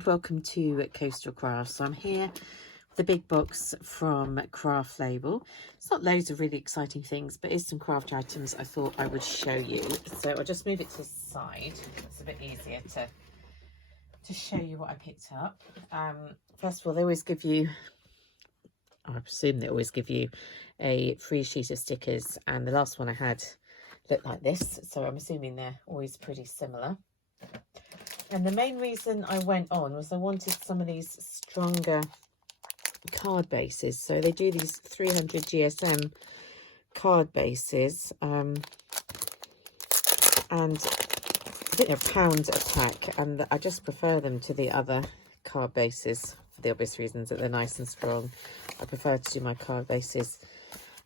and welcome to Coastal Crafts. So I'm here with the big box from CraftLabel. It's not loads of really exciting things, but it's some craft items I thought I would show you. So I'll just move it to the side. It's a bit easier to show you what I picked up. First of all, they always give you, I presume they always give you a free sheet of stickers, and the last one I had looked like this, so I'm assuming they're always pretty similar. And the main reason I went on was I wanted some of these stronger card bases. So they do these 300 GSM card bases, and I think they're £1 a pack, and I just prefer them to the other card bases for the obvious reasons that they're nice and strong. I prefer to do my card bases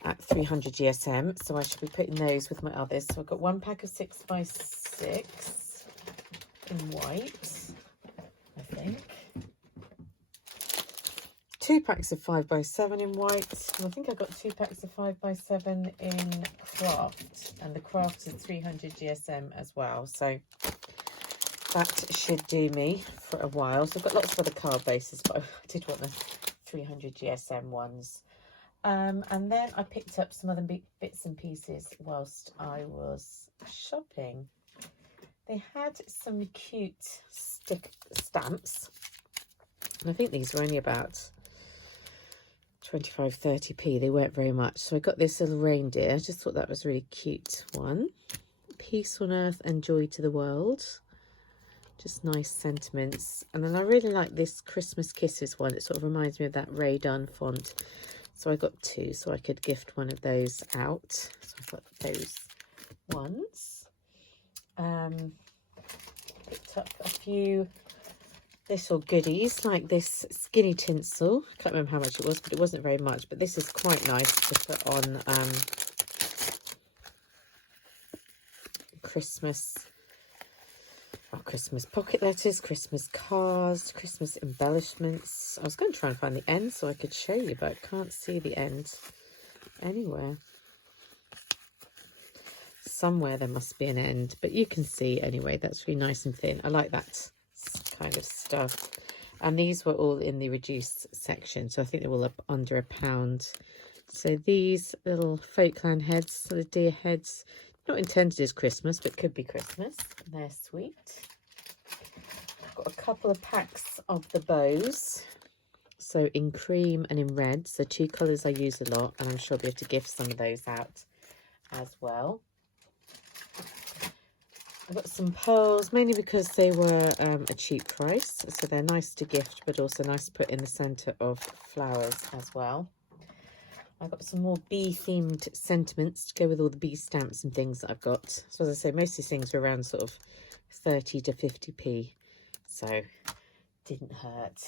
at 300 GSM, so I should be putting those with my others. So I've got one pack of 6x6 in white, I think. 2 packs of 5x7 in white, and I think I got 2 packs of 5x7 in craft, and the craft is 300 GSM as well, so that should do me for a while. So I've got lots of other card bases, but I did want the 300 GSM ones. And then I picked up some other bits and pieces whilst I was shopping. They had some cute stamps, and I think these were only about 25-30p. They weren't very much. So I got this little reindeer. I just thought that was a really cute one. Peace on earth and joy to the world. Just nice sentiments. And then I really like this Christmas Kisses one. It sort of reminds me of that Ray Dunn font. So I got 2, so I could gift one of those out. So I've got those ones. Picked up a few little goodies, like this skinny tinsel. I can't remember how much it was, but it wasn't very much. But this is quite nice to put on Christmas pocket letters, Christmas cards, Christmas embellishments. I was going to try and find the end so I could show you, but I can't see the end anywhere. Somewhere there must be an end, but you can see anyway. That's really nice and thin. I like that kind of stuff. And these were all in the reduced section, so I think they're all up under £1. So these little Folklore Heads, so the deer heads, not intended as Christmas, but could be Christmas. They're sweet. I've got a couple of packs of the bows, so in cream and in red, so 2 colours I use a lot, and I'm sure I'll be able to gift some of those out as well. I got some pearls, mainly because they were a cheap price, so they're nice to gift, but also nice to put in the centre of flowers as well. I got some more bee-themed sentiments to go with all the bee stamps and things that I've got. So as I say, most of these things are around sort of 30 to 50p, so didn't hurt.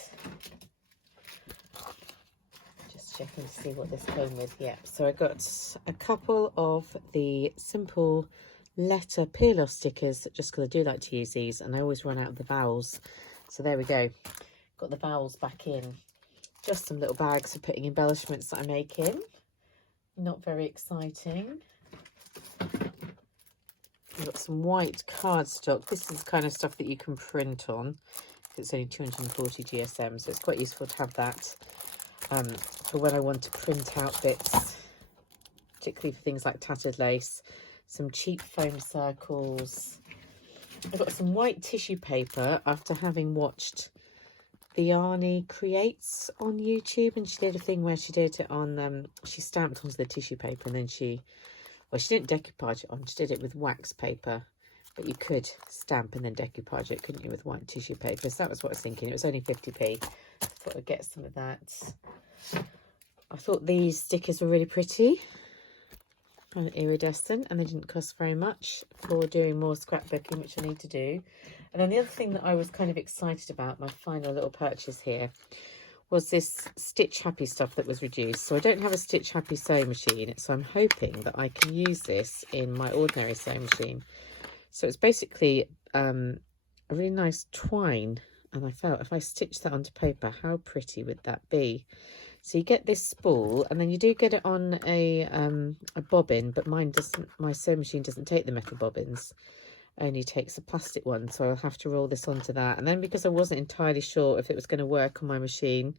Just checking to see what this came with. Yeah, so I got a couple of the simple letter peel-off stickers, just because I do like to use these, and I always run out of the vowels. So there we go. Got the vowels back in. Just some little bags for putting embellishments that I make in. Not very exciting. I've got some white cardstock. This is the kind of stuff that you can print on. It's only 240 GSM, so it's quite useful to have that for when I want to print out bits, particularly for things like tattered lace. Some cheap foam circles. I've got some white tissue paper after having watched the Arnie Creates on YouTube, and she did a thing where she did it on she stamped onto the tissue paper, and then she didn't decoupage it on, she did it with wax paper, but you could stamp and then decoupage it, couldn't you, with white tissue paper? So that was what I was thinking. It was only 50p. I thought I'd get some of that. I thought these stickers were really pretty and iridescent, and they didn't cost very much for doing more scrapbooking, which I need to do. And then the other thing that I was kind of excited about, my final little purchase here, was this Stitch Happy stuff that was reduced. So I don't have a Stitch Happy sewing machine, so I'm hoping that I can use this in my ordinary sewing machine. So it's basically a really nice twine, and I felt if I stitch that onto paper, how pretty would that be? So you get this spool, and then you do get it on a bobbin, but mine doesn't. My sewing machine doesn't take the metal bobbins. only takes a plastic one, so I'll have to roll this onto that. And then because I wasn't entirely sure if it was going to work on my machine,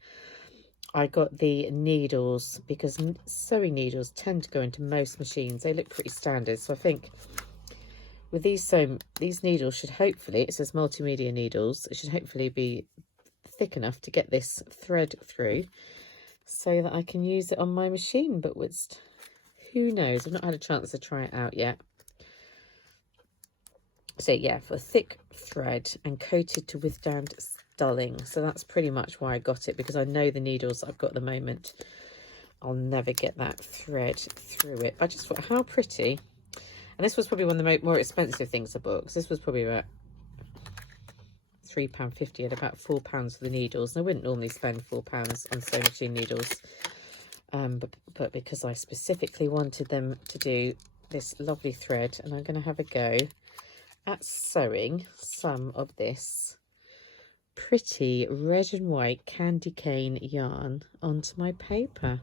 I got the needles, because sewing needles tend to go into most machines. They look pretty standard, so I think with these needles should hopefully, it says multimedia needles, it should hopefully be thick enough to get this thread through so that I can use it on my machine. But who knows? I've not had a chance to try it out yet. So yeah, for thick thread and coated to withstand dulling. So that's pretty much why I got it, because I know the needles I've got at the moment, I'll never get that thread through it. I just thought, how pretty. And this was probably one of the more expensive things I bought, because this was probably about £3.50 and about £4 for the needles. And I wouldn't normally spend £4 on sewing machine needles, but because I specifically wanted them to do this lovely thread, and I'm going to have a go at sewing some of this pretty red and white candy cane yarn onto my paper.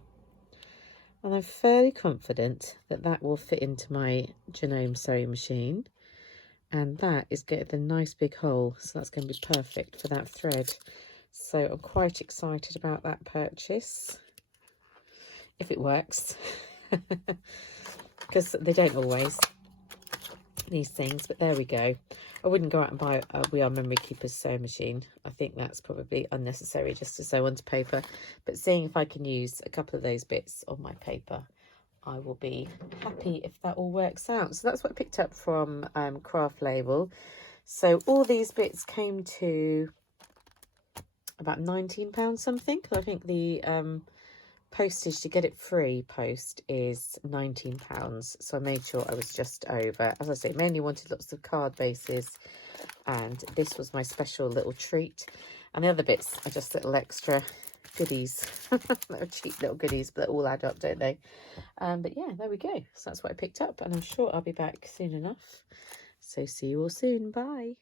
And I'm fairly confident that that will fit into my Gsm sewing machine, and that is getting a nice big hole, so that's going to be perfect for that thread. So I'm quite excited about that purchase, if it works, because they don't always, these things. But there we go. I wouldn't go out and buy a We Are Memory Keepers sewing machine. I think that's probably unnecessary just to sew onto paper. But seeing if I can use a couple of those bits on my paper, I will be happy if that all works out. So that's what I picked up from CraftLabel. So all these bits came to about £19 something. I think the postage to get it free post is £19, so I made sure I was just over. As I say, mainly wanted lots of card bases, and this was my special little treat. And the other bits are just little extra goodies. They're cheap little goodies, but they all add up, don't they? But yeah, there we go. So that's what I picked up, and I'm sure I'll be back soon enough. So see you all soon. Bye.